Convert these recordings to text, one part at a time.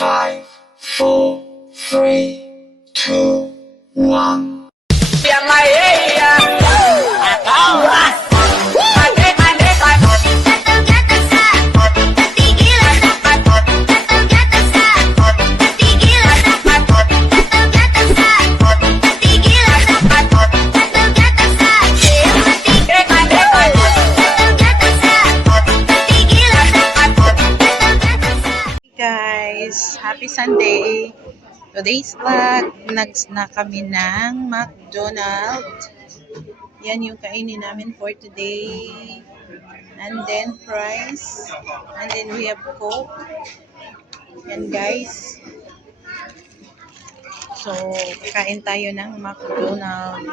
5, 4, 3, 2, 1. Guys, happy Sunday. Today's vlog, nag-snack kami ng McDonald's. Yan yung kainin namin for today. And then fries. And then we have Coke. Yan guys. So, kain tayo ng McDonald's.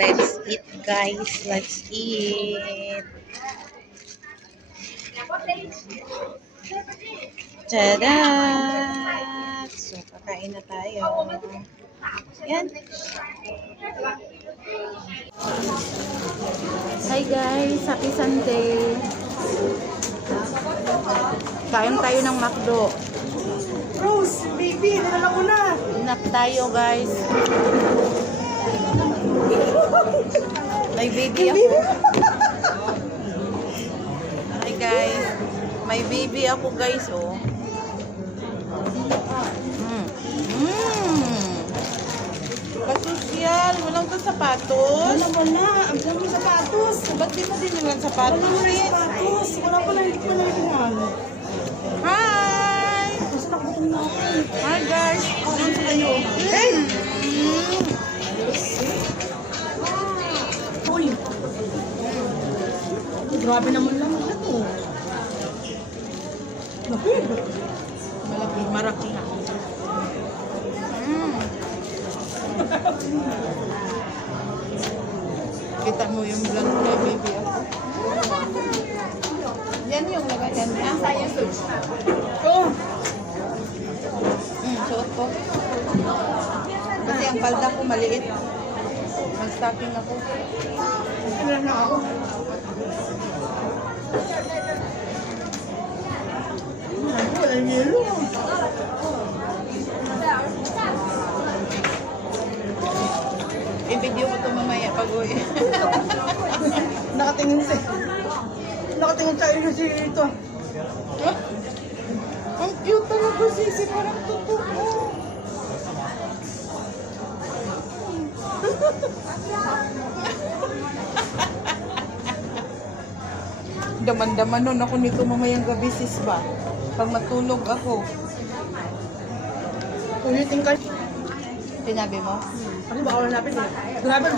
Let's eat guys. Let's eat. Tada! So, kakain na tayo. Yan. Hi guys! Happy Sunday! Kain tayo ng McDo. Rose, baby, nalala ko na. Nap tayo guys. May baby ako. Hi guys. May baby ako guys, oh. Kasosyal, walang ka sapatos. Wala. Ang dami sapatos. Ba't di mo din naman sapatos? Wala na yung sapatos. Wala pa na, hindi pa na yung Hi! Kasi nakutom na ako. Hi guys! Doon sa kayo. Hey! Uy! Grabe naman lang ito. Lapid. Malaki, maraki nga. Kita mo yung vlog kay baby ako. Yan yung lagayan niya. Oh! Suot ko. Kasi ang palda ko maliit. Mag-stocking ako. Wala na ako. Wala yung yelo. I-video ko ito mamaya pag-uwi. Nakatingin sa iyo si ito. Ang cute talaga sisi. Parang totoo. Daman-daman nun ako nito mamayang gabi sis ba? Pag matulog ako. Ulitin ka. Sinabi mo? Kasi baka wala napin eh. Grabe,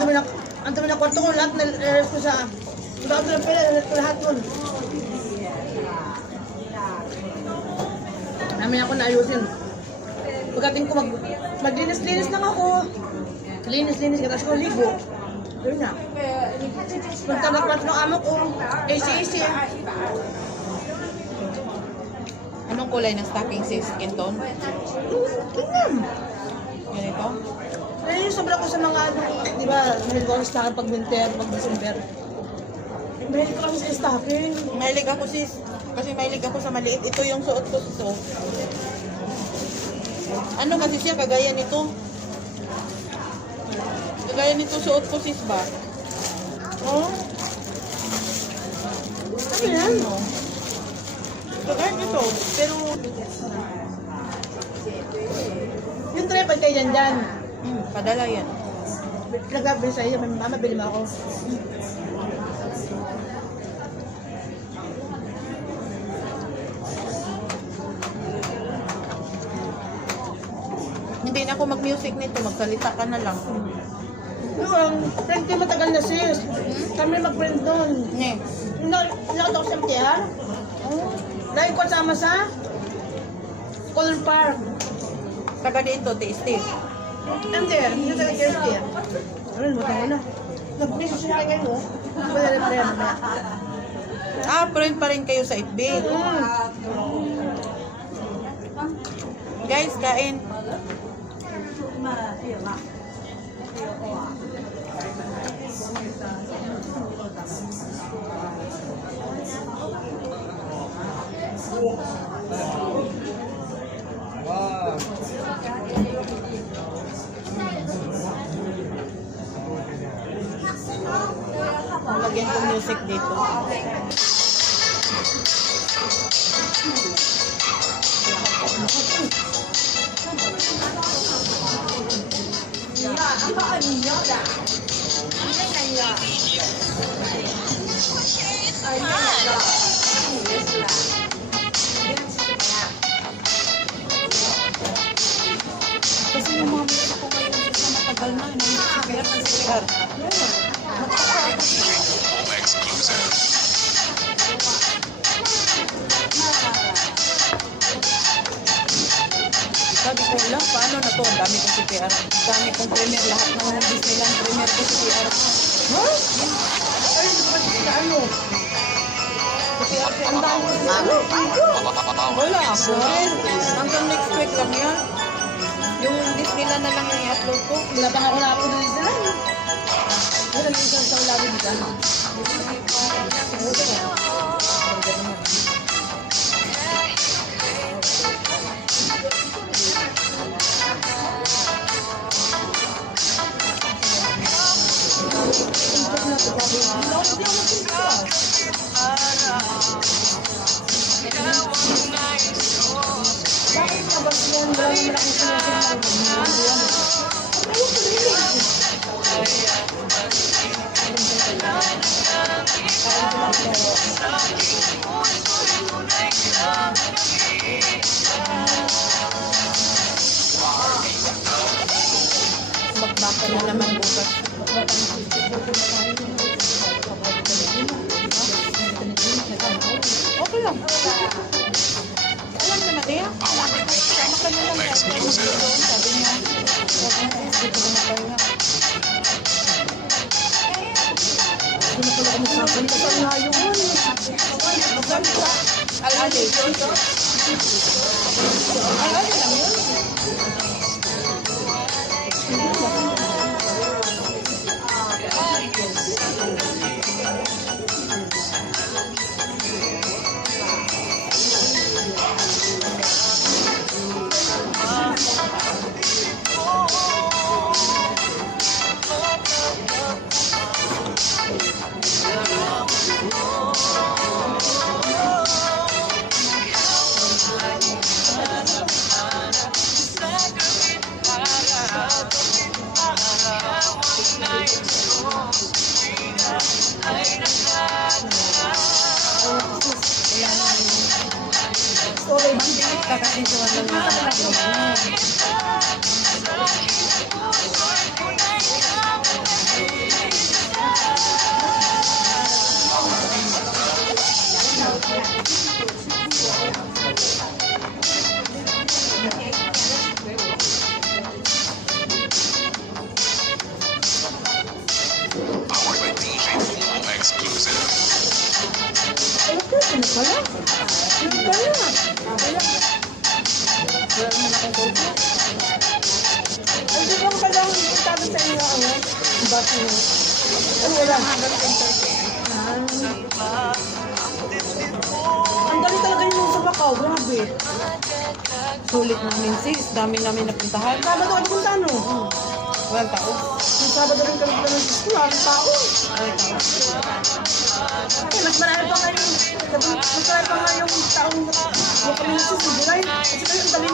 ang dami na kwarto ko, lahat na-rest ko sa... Grabe na pala, lahat nun. Namin ako naayusin. Pagdating ko, maglinis-linis lang ako. Linis-linis, katapos ko ligo. Yun na. Pagtagaklat ng amo ko, AC. Anong kulay ng stocking sis? Skin tone? Tingnan. Ganito? Eh, sobra ko sa mga, di ba, mahilig ko sa stocking pag winter, pag December. Mahilig ko kami sa stocking. Mahilig ako sis. Kasi mahilig ako sa maliit. Ito yung suot ko sis. Oh. Ano kasi siya? Kagaya nito. Kagaya nito suot ko sis ba? Oh? Ano yan? Ano? Kagaya nito. Pero... Yung tripod kayo dyan. padala yan. Nagabili sa'yo, mama, bili mo ako. Hindi na ako mag-music nito. Magsalita ka na lang. Yung friend kayo matagal na sis. Kami mag-friend doon. Ne. Nakita ko sa MTR. Lagi ko sama sa Color Park. Taga dito, Steve. MTR, hindi tayo kay MTR. Ano, buta ko na. Nag-message siya kayo mo. Wala na friend na. Ah, friend pa rin kayo sa FB. Guys, kain. Lagyan ko music dito. Kasi yung mga music ko ngayon is na matagal na. Nangyayon ng CPR. Sabi ko lang, paano na to? Ang dami kong CPR. Ang dami kong premier. Lahat ng Disneyland premier ko CPR. Huh? Ay, hindi ko kasi ano. CPR ko. Ang dami ko ano. Wala ako. Hanggang next week lang yan. Yung Disneyland na lang yung i-upload ko. Wala pa nga ako na-upload din sila. Wala na isang taon lagi dito. Bakit ka ba siya? Wala naman akong sinusunod. Magbaka na naman bukas. Okay lang. Alam naman niya. Sama ka na lang. Sabi niya. Dito na tayo nga. Hindi ko na kumusapan. Kasal nga yun. Alali. Alali lang yun. Okay. Mandilit ka kasi sa walang mga. Ano pala? Hindi pala. Wala. Wala naman akong kote. Hindi ko kailangan sabi sa inyo ano? Bakit mo? Ano wala? Ang galing talaga yung sa Bakaw. Grabe. Sulit namin sis. Dami namin napuntahan. Sabado kami punta ano? Walang tao. Yung Sabado rin kami punta ng school. Ang tao. Walang tao. Eh, mas marami pa nga yung taong yung kami sa July. Kasi kayo ang dali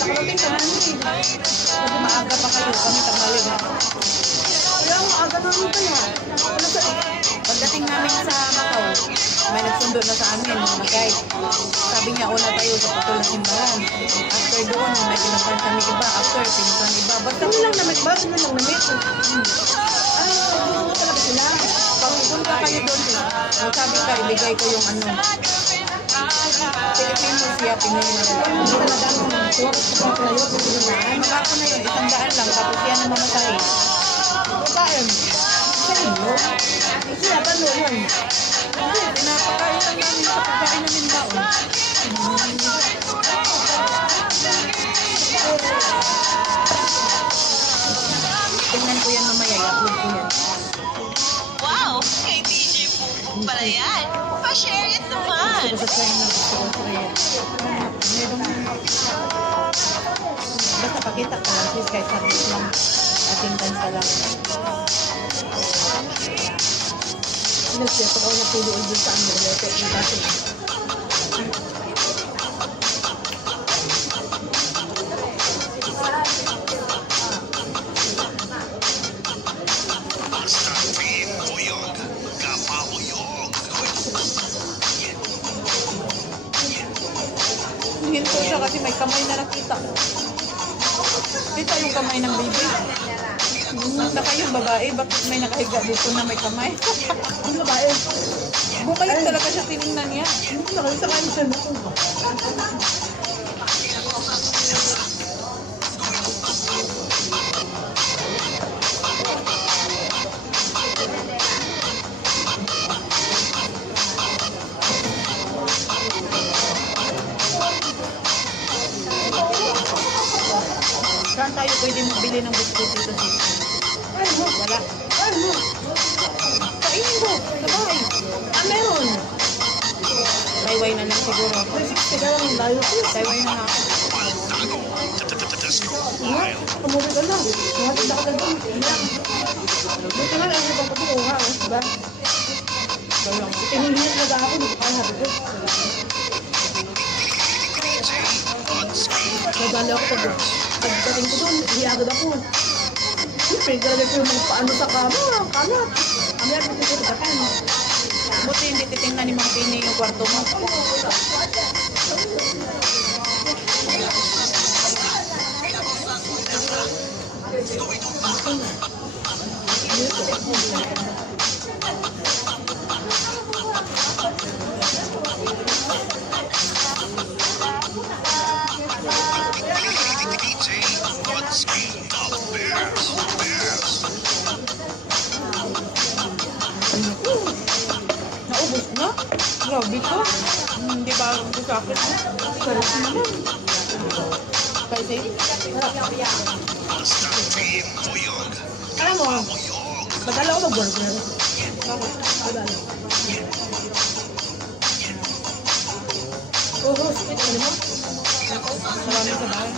nakarating ka namin eh. Sabi maaga pa kayo. Kami tanghali na. Kaya ang aga namin kayo. Ano sa Pagdating namin sa Macau, may nagsundo na sa amin, mga guide. Sabi niya, una tayo sa Putol na Simbahan. After doon, may pinuntahan kami iba. After, pinuntahan iba. Basta Kami lang namit ba? Sino lang namit? Ay, gusto talaga sila. pag pupunta kayo doon, sabi ka, ibigay ko yung ano. Pilipino siya, Pinoy na lang. Hindi talaga ang tuwag sa paglayo. Ay, magkako na yun, 100 lang. Tapos yan ang mamasahe. Pagkain. Sa inyo? Sila pa no yan. Hindi, pinapakain lang namin sa pagkain namin baon. Tingnan ko yan mamaya, i-upload ko yan. Wow! Kay DJ Bubu. pala yan. Pa-share it naman. Gusto ko sa China, gusto ko sa Korea. Meron basta pakita ka lang sis kahit service lang. Attendance ka lang. Siya, pag ako napili ulit sa ano, yung kasi. Hinto siya kasi may kamay na nakita. Kita yung kamay ng baby. Saka yung babae, bakit may nakahiga dito na may kamay? Ang babae. Bukay talaga siya tinignan niya. Hindi na kayo sa kanin siya na. Saan tayo pwede magbili ng biskuit dito sis? Wala. Kainin ko, sabay. Meron. Taiway na lang siguro. Teka lang, ang layo ko. Taiway na lang. Umuwi ka na. Buhatin na ka na doon. Buti nga lang sa pagkukuha, diba? Tinignan na ako, hindi ko kaya habi ko. Nadali ako pagdating ko doon, hiyagad ako. Siyempre, galagal ko yung mga paano sa kama. Kamat. Kami ako dito sa kapan. Buti hindi titingnan ni Mang Pini yung kwarto mo. Naubos na? Grabe ko. Hindi ba ako sa akin? Sarap naman. Kasi, Alam mo, madala ako mag-burger. Madala. Split, alam mo? marami sa bahay.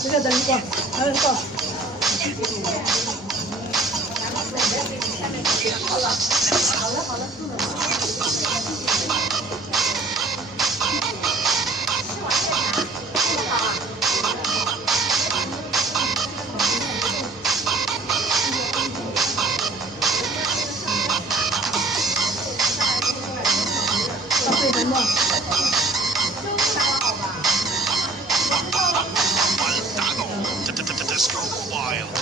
Sige, dalhin ko. Dalhin ko. Papitan mo. Disco Wild.